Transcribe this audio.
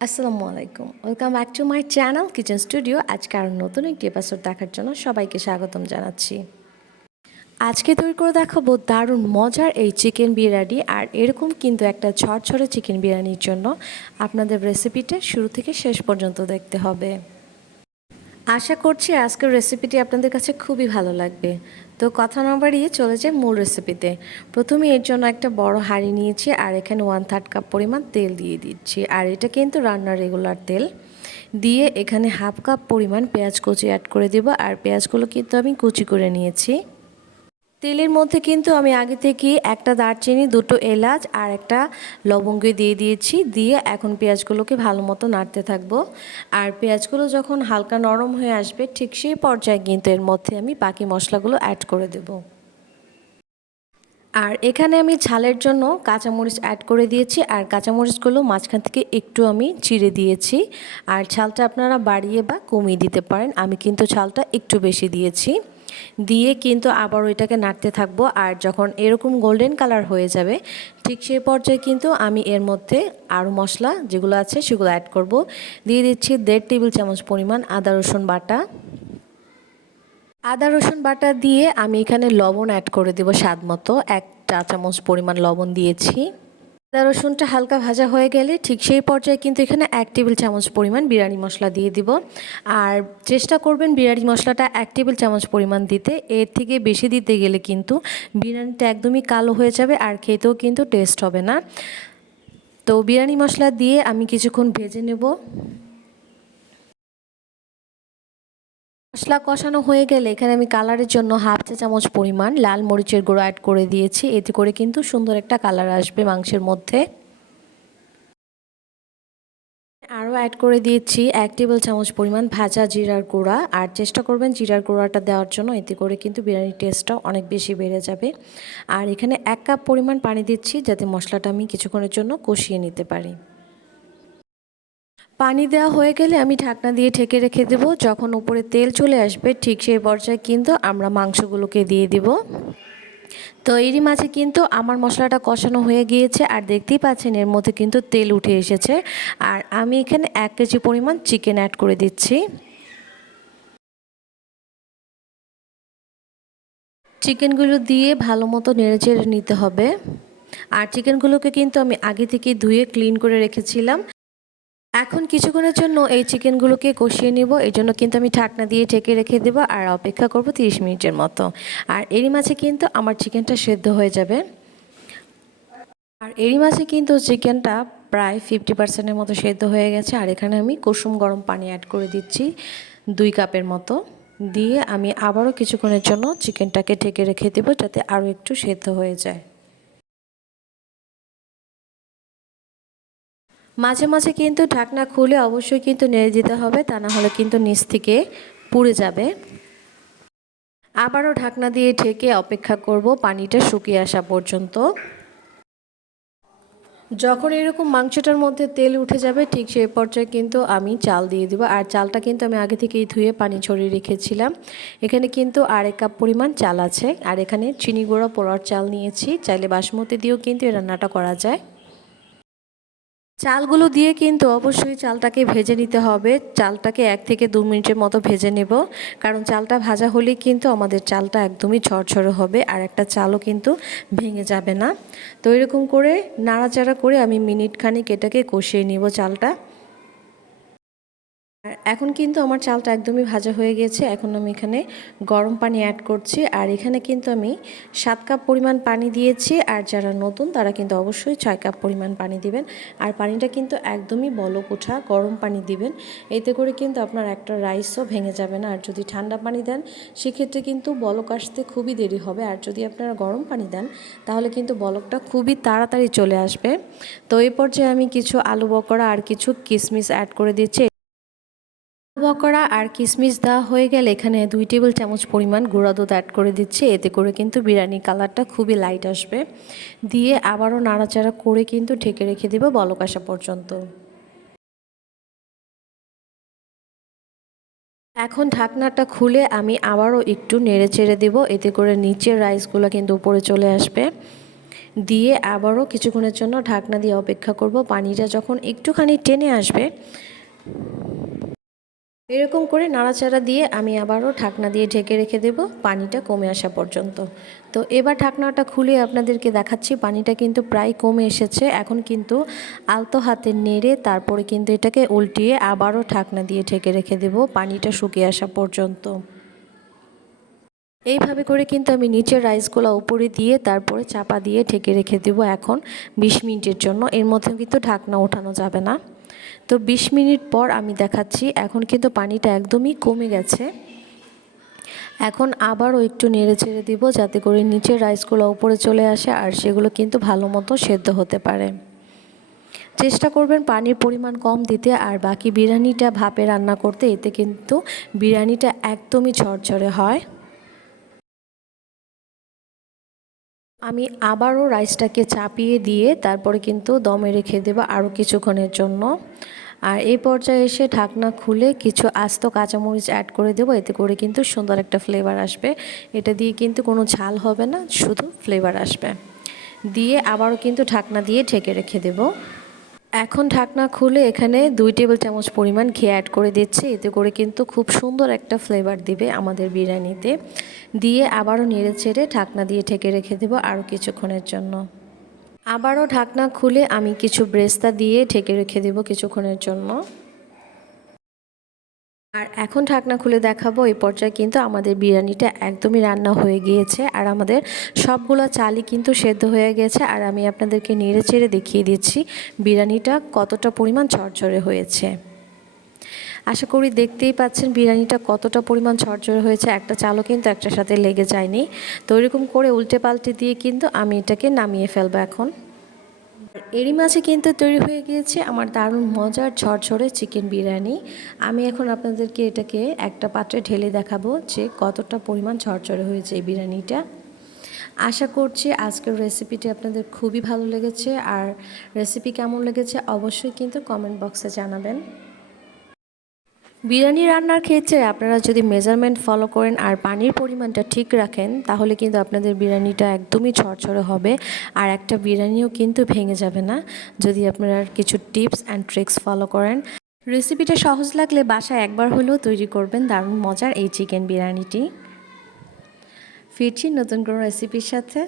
আসসালামু আলাইকুম, welcome back to my channel kitchen studio. আজকে আরও নতুন একটি এপিসোড দেখার জন্য সবাইকে স্বাগতম জানাচ্ছি। আজকে তৈরি করে দেখাবো দারুণ মজার এই চিকেন বিরিয়ানি। আর এরকম কিন্তু একটা ঝরঝরে চিকেন বিরিয়ানির জন্য আপনাদের রেসিপিটা শুরু থেকে শেষ পর্যন্ত দেখতে হবে। আশা করছি আজকের রেসিপিটি আপনাদের কাছে খুবই ভালো লাগবে। তো কথা না বাড়িয়ে চলে যাই মূল রেসিপিতে। প্রথমে এর জন্য একটা বড় হাঁড়ি নিয়েছি আর এখানে 1/3 কাপ পরিমাণ তেল দিয়ে দিচ্ছি। আর এটা কিন্তু রান্নার রেগুলার তেল দিয়ে এখানে 1/2 কাপ পরিমাণ পেঁয়াজ কুচি অ্যাড করে দেব। আর পেঁয়াজগুলো কিন্তু আমি কুচি করে নিয়েছি। তেলের মধ্যে কিন্তু আমি আগে থেকে একটা দারচিনি, দুটো এলাচ আর একটা লবঙ্গ দিয়ে দিয়েছি। দিয়ে এখন পেঁয়াজগুলোকে ভালো মতো নাড়তে থাকবো। আর পেঁয়াজগুলো যখন হালকা নরম হয়ে আসবে ঠিক সেই পর্যায়ে কিন্তু এর মধ্যে আমি বাকি মশলাগুলো অ্যাড করে দেব। আর এখানে আমি ঝালের জন্য কাঁচামরিচ অ্যাড করে দিয়েছি। আর কাঁচামরিচগুলো মাঝখান থেকে একটু আমি চিড়ে দিয়েছি। আর ঝালটা আপনারা বাড়িয়ে বা কমিয়ে দিতে পারেন, আমি কিন্তু ঝালটা একটু বেশি দিয়েছি। দিয়ে কিন্তু আবার ওইটাকে নাড়তে থাকবো। আর যখন এরকম গোল্ডেন কালার হয়ে যাবে ঠিক সেই পর্যায়ে কিন্তু আমি এর মধ্যে আরও মশলা যেগুলো আছে সেগুলো অ্যাড করব। দিয়ে দিচ্ছি 1.5 টেবিল চামচ পরিমাণ আদা রসুন বাটা। আদা রসুন বাটা দিয়ে আমি এখানে লবণ অ্যাড করে দেব স্বাদ মতো, 1 চা চামচ পরিমাণ লবণ দিয়েছি। আদা রসুনটা হালকা ভাজা হয়ে গেলে ঠিক সেই পর্যায়ে কিন্তু এখানে 1 টেবিল চামচ পরিমাণ বিরিয়ানি মশলা দিয়ে দিব। আর চেষ্টা করবেন বিরিয়ানি মশলাটা 1 টেবিল চামচ পরিমাণ দিতে। এর থেকে বেশি দিতে গেলে কিন্তু বিরিয়ানিটা একদমই কালো হয়ে যাবে আর খেতেও কিন্তু টেস্ট হবে না। তো বিরিয়ানি মশলা দিয়ে আমি কিছুক্ষণ ভেজে নেব। মশলা কষানো হয়ে গেলে এখানে আমি কালারের জন্য 1/2 চা চামচ পরিমাণ লাল মরিচের গুঁড়ো অ্যাড করে দিয়েছি। এতে করে কিন্তু সুন্দর একটা কালার আসবে মাংসের মধ্যে। আরও অ্যাড করে দিয়েছি 1 টেবিল চামচ পরিমাণ ভাজা জিরার গুঁড়া। আর চেষ্টা করবেন জিরার গুঁড়াটা দেওয়ার জন্য, এতে করে কিন্তু বিরিয়ানির টেস্টটাও অনেক বেশি বেড়ে যাবে। আর এখানে 1 কাপ পরিমাণ পানি দিচ্ছি যাতে মশলাটা আমি কিছুক্ষণের জন্য কষিয়ে নিতে পারি। পানি দেওয়া হয়ে গেলে আমি ঢাকনা দিয়ে ঢেকে রেখে দেব। যখন উপরে তেল চলে আসবে ঠিক সেই পর্যায়ে কিন্তু আমরা মাংসগুলোকে দিয়ে দিব। তো এরই মাঝে কিন্তু আমার মশলাটা কষানো হয়ে গিয়েছে আর দেখতেই পাচ্ছেন এর মধ্যে কিন্তু তেল উঠে এসেছে। আর আমি এখানে 1 কেজি পরিমাণ চিকেন অ্যাড করে দিচ্ছি। চিকেনগুলো দিয়ে ভালো মতো নেড়েচেড়ে নিতে হবে। আর চিকেনগুলোকে কিন্তু আমি আগে থেকে ধুয়ে ক্লিন করে রেখেছিলাম। এখন কিছুক্ষণের জন্য এই চিকেনগুলোকে কষিয়ে নিব। এই জন্য কিন্তু আমি ঢাকনা দিয়ে ঢেকে রেখে দেবো আর অপেক্ষা করব 30 মিনিটের মতো। আর এরই মাঝে কিন্তু আমার চিকেনটা সেদ্ধ হয়ে যাবে। আর এরই মাঝে কিন্তু চিকেনটা প্রায় 50% মতো সেদ্ধ হয়ে গেছে। আর এখানে আমি কুসুম গরম পানি অ্যাড করে দিচ্ছি 2 কাপের মতো। দিয়ে আমি আবারও কিছুক্ষণের জন্য চিকেনটাকে ঢেকে রেখে দেবো যাতে আরও একটু সেদ্ধ হয়ে যায়। মাঝে মাঝে কিন্তু ঢাকনা খুলে অবশ্যই কিন্তু নেড়ে দিতে হবে, তা না হলে কিন্তু নিচ থেকে পুড়ে যাবে। আবারও ঢাকনা দিয়ে ঢেকে অপেক্ষা করব পানিটা শুকিয়ে আসা পর্যন্ত। যখন এরকম মাংসটার মধ্যে তেল উঠে যাবে ঠিক সেই পর্যায়ে কিন্তু আমি চাল দিয়ে দেবো। আর চালটা কিন্তু আমি আগে থেকেই ধুয়ে পানি ঝরিয়ে রেখেছিলাম। এখানে কিন্তু 1 কাপ পরিমাণ চাল আছে। আর এখানে চিনি গুঁড়া পোলার চাল নিয়েছি, চাইলে বাসমতি দিয়েও কিন্তু এই রান্নাটা করা যায়। চালগুলো দিয়ে কিন্তু অবশ্যই চালটাকে ভেজে নিতে হবে। চালটাকে 1 থেকে 2 মিনিটের মতো ভেজে নেব, কারণ চালটা ভাজা হলেই কিন্তু আমাদের চালটা একদমই ঝরঝরে হবে আর একটা চালও কিন্তু ভেঙে যাবে না। তো এরকম করে নাড়াচাড়া করে আমি মিনিট খানিক এটাকে কষিয়ে নিব চালটা। আর এখন কিন্তু আমার চালটা একদমই ভাজা হয়ে গেছে। এখন আমি এখানে গরম পানি অ্যাড করছি। আর এখানে কিন্তু আমি 7 কাপ পরিমাণ পানি দিয়েছি। আর যারা নতুন তারা কিন্তু অবশ্যই 6 কাপ পরিমাণ পানি দিবেন। আর পানিটা কিন্তু একদমই বলক ওঠা গরম পানি দিবেন। এতে করে কিন্তু আপনার একটা রাইসও ভেঙে যাবে না। আর যদি ঠান্ডা পানি দেন সেক্ষেত্রে কিন্তু বলক আসতে খুবই দেরি হবে। আর যদি আপনারা গরম পানি দেন তাহলে কিন্তু বলকটা খুবই তাড়াতাড়ি চলে আসবে। তো এই পর্যায়ে আমি কিছু আলু বকরা আর কিছু কিশমিশ অ্যাড করে দিচ্ছি। বকরা আর কিশমিশ দেওয়া হয়ে গেলে এখানে 2 টেবিল চামচ পরিমাণ গুঁড়া দুধ অ্যাড করে দিচ্ছি। এতে করে কিন্তু বিরিয়ানির কালারটা খুবই লাইট আসবে। দিয়ে আবারও নাড়াচাড়া করে কিন্তু ঢেকে রেখে দেব বলক আসা পর্যন্ত। এখন ঢাকনাটা খুলে আমি আবারও একটু নেড়ে চেড়ে দেবো, এতে করে নিচের রাইসগুলো কিন্তু উপরে চলে আসবে। দিয়ে আবারও কিছুক্ষণের জন্য ঢাকনা দিয়ে অপেক্ষা করব। পানিটা যখন একটুখানি টেনে আসবে এরকম করে নাড়াচাড়া দিয়ে আমি আবারও ঢাকনা দিয়ে ঢেকে রেখে দেব পানিটা কমে আসা পর্যন্ত। তো এবার ঢাকনাটা খুলে আপনাদেরকে দেখাচ্ছি পানিটা কিন্তু প্রায় কমে এসেছে। এখন কিন্তু আলতো হাতে নেড়ে তারপরে কিন্তু এটাকে উল্টিয়ে আবারও ঢাকনা দিয়ে ঢেকে রেখে দেব পানিটা শুকিয়ে আসা পর্যন্ত। এইভাবে করে কিন্তু আমি নিচের রাইসগুলো উপরে দিয়ে তারপরে চাপা দিয়ে ঢেকে রেখে দেবো এখন 20 মিনিটের জন্য। এর মধ্যে কিন্তু ঢাকনা ওঠানো যাবে না। তো 20 মিনিট পর আমি দেখাচ্ছি এখন কিন্তু পানিটা একদমই কমে গেছে। এখন আবারও একটু নেড়ে ছেড়ে দিব যাতে করে নিচের রাইসগুলো উপরে চলে আসে আর সেগুলো কিন্তু ভালো মতো সেদ্ধ হতে পারে। চেষ্টা করবেন পানির পরিমাণ কম দিতে আর বাকি বিরিয়ানিটা ভাপে রান্না করতে, এতে কিন্তু বিরিয়ানিটা একদমই ঝরঝরে হয়। আমি আবারও রাইসটাকে চাপিয়ে দিয়ে তারপরে কিন্তু দমে রেখে দেবো আরও কিছুক্ষণের জন্য। আর এই পর্যায়ে এসে ঢাকনা খুলে কিছু আস্ত কাঁচামরিচ অ্যাড করে দেবো, এতে করে কিন্তু সুন্দর একটা ফ্লেভার আসবে। এটা দিয়ে কিন্তু কোনো ঝাল হবে না, শুধু ফ্লেভার আসবে। দিয়ে আবারও কিন্তু ঢাকনা দিয়ে ঢেকে রেখে দেবো। এখন ঢাকনা খুলে এখানে 2 টেবিল চামচ পরিমাণ ঘি অ্যাড করে দিচ্ছি, এতে করে কিন্তু খুব সুন্দর একটা ফ্লেভার দিবে আমাদের বিরিয়ানিতে। দিয়ে আবারও নেড়ে চেড়ে ঢাকনা দিয়ে ঢেকে রেখে দেবো আরও কিছুক্ষণের জন্য। আবারও ঢাকনা খুলে আমি কিছু ব্রেস্তা দিয়ে ঢেকে রেখে দেবো কিছুক্ষণের জন্য। আর এখন ঢাকনা খুলে দেখাবো এই পর্যায়ে কিন্তু আমাদের বিরিয়ানিটা একদমই রান্না হয়ে গিয়েছে আর আমাদের সবগুলো চালই কিন্তু সেদ্ধ হয়ে গেছে। আর আমি আপনাদেরকে নেড়ে চেড়ে দেখিয়ে দিচ্ছি বিরিয়ানিটা কতটা পরিমাণ ঝরঝরে হয়েছে। আশা করি দেখতেই পাচ্ছেন বিরিয়ানিটা কতটা পরিমাণ ঝরঝরে হয়েছে, একটা চালও কিন্তু একটার সাথে লেগে যায়নি। তো এরকম করে উল্টে পাল্টে দিয়ে কিন্তু আমি এটাকে নামিয়ে ফেলবো এখন। এরই মাঝে কিন্তু তৈরি হয়ে গিয়েছে আমার দারুণ মজার ঝরঝরে চিকেন বিরিয়ানি। আমি এখন আপনাদেরকে এটাকে একটা পাত্রে ঢেলে দেখাবো যে কতটা পরিমাণ ঝরঝরে হয়েছে এই বিরিয়ানিটা। আশা করছি আজকের রেসিপিটি আপনাদের খুবই ভালো লেগেছে। আর রেসিপি কেমন লেগেছে অবশ্যই কিন্তু কমেন্ট বক্সে জানাবেন। বিরিয়ানি রান্নার ক্ষেত্রে আপনারা যদি মেজারমেন্ট ফলো করেন আর পানির পরিমাণটা ঠিক রাখেন তাহলে কিন্তু আপনাদের বিরিয়ানিটা একদমই ঝরঝরে হবে আর একটা বিরিয়ানিও কিন্তু ভেঙে যাবে না, যদি আপনারা কিছু টিপস অ্যান্ড ট্রিক্স ফলো করেন। রেসিপিটা সহজ লাগলে বাসায় একবার হলেও তৈরি করবেন দারুণ মজার এই চিকেন বিরিয়ানিটি। ফিরছি নতুন কোনো রেসিপির সাথে।